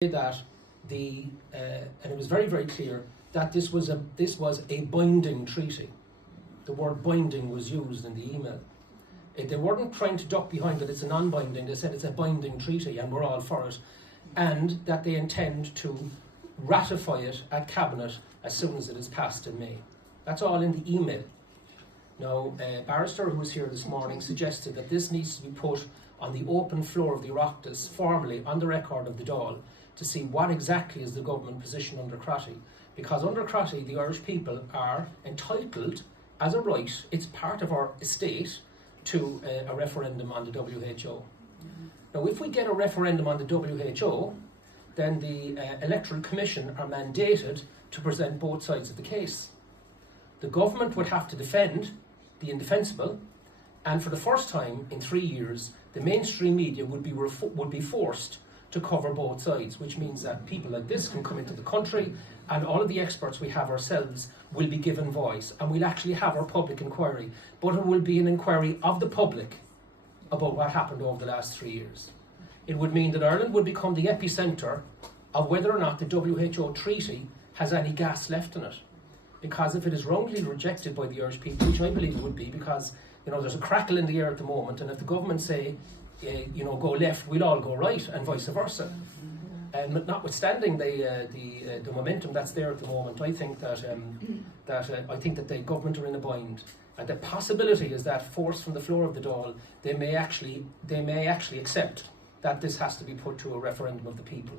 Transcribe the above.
that and it was very, very clear that this was a binding treaty. The word binding was used in the email. They weren't trying to duck behind that it's a non-binding. They said it's a binding treaty and we're all for it, and that they intend to ratify it at Cabinet as soon as it is passed in May. That's all in the email. Now, a barrister who was here this morning suggested that this needs to be put on the open floor of the Oireachtas, formally on the record of the Dáil, to see what exactly is the government position under Crotty. Because under Crotty, the Irish people are entitled, as a right, it's part of our estate, to a referendum on the WHO. Now, if we get a referendum on the WHO, then the Electoral Commission are mandated to present both sides of the case. The government would have to defend the indefensible, and for the first time in 3 years, the mainstream media would be forced to cover both sides, which means that people like this can come into the country, and all of the experts we have ourselves will be given voice, and we'll actually have our public inquiry, but it will be an inquiry of the public about what happened over the last 3 years. It would mean that Ireland would become the epicentre of whether or not the WHO treaty has any gas left in it. Because if it is wrongly rejected by the Irish people, which I believe it would be, because there's a crackle in the air at the moment, and if the government say, go left, we'll all go right, and vice versa. And notwithstanding the momentum that's there at the moment, I think that the government are in a bind, and the possibility is that, forced from the floor of the Dáil, they may actually accept that this has to be put to a referendum of the people.